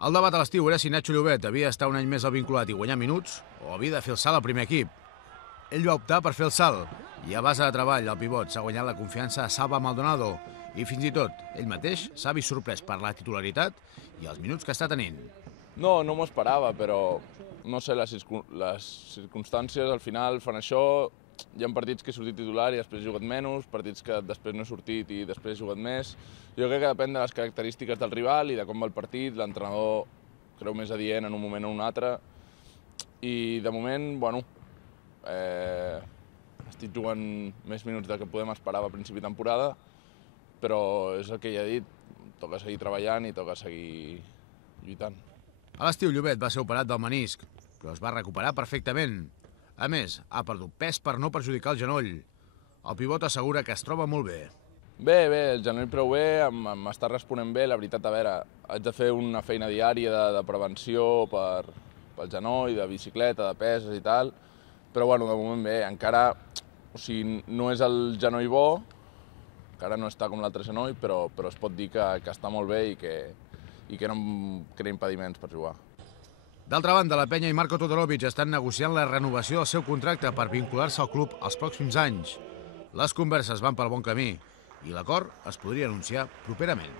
El debat a l'estiu era si Nacho Llobet havia d'estar un any més al vinculat i guanyar minuts o havia de fer el salt al primer equip. Ell va optar per fer el salt i a base de treball el pivot s'ha guanyat la confiança de Salva Maldonado i fins i tot ell mateix s'ha vist sorprès per la titularitat i els minuts que està tenint. No m'ho esperava, però no sé, les circumstàncies al final fan això. Hi ha partits que he sortit titular i després he jugat menys, partits que després no he sortit i després he jugat més. Jo crec que depèn de les característiques del rival i de com va el partit, l'entrenador creu més adient en un moment o un altre. I de moment, bueno, estic jugant més minuts del que podem esperar a principi de temporada, però és el que ja he dit, toca seguir treballant i toca seguir lluitant. A l'estiu Llobet va ser operat del menisc, però es va recuperar perfectament. A més, ha perdut pes per no perjudicar el genoll. El pivot assegura que es troba molt bé. Bé, el genoll prou bé, m'està responent bé. La veritat, a veure, haig de fer una feina diària de prevenció pel genoll, de bicicleta, de peses i tal, però bueno, de moment bé, encara, o sigui, no és el genoll bo, encara no està com l'altre genoll, però es pot dir que està molt bé i que no em crea impediments per jugar. D'altra banda, la Penya i Marko Todorovic estan negociant la renovació del seu contracte per vincular-se al club els pròxims anys. Les converses van pel bon camí i l'acord es podria anunciar properament.